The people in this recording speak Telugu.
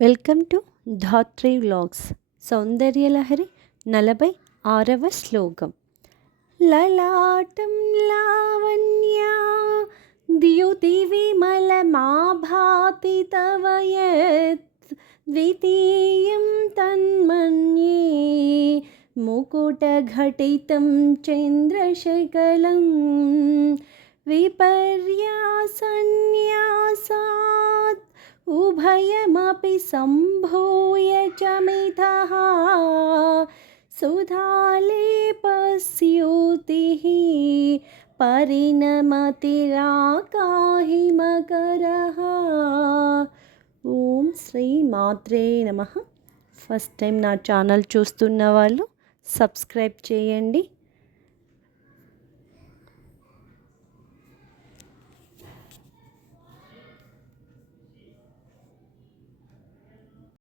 Welcome to Dhatri vlogs. Soundarya Lahari 46వ శ్లోకం. లలాటం లావణ్యా ద్యుతి విమలమాభాతి తవ యత్ ద్వితీయం తన్మన్యే ముకుటఘటితం చంద్రశకలం విపర్యాసన్యాసాత్ ఉభయమపి సంభూయ చ మిథః సుధాలేపస్యూతిః పరిణమతిరాకాహి మకరః. ఓం శ్రీ మాత్రే నమః. ఫస్ట్ టైం నా ఛానల్ చూస్తున్న వాళ్ళు సబ్స్క్రైబ్ చేయండి,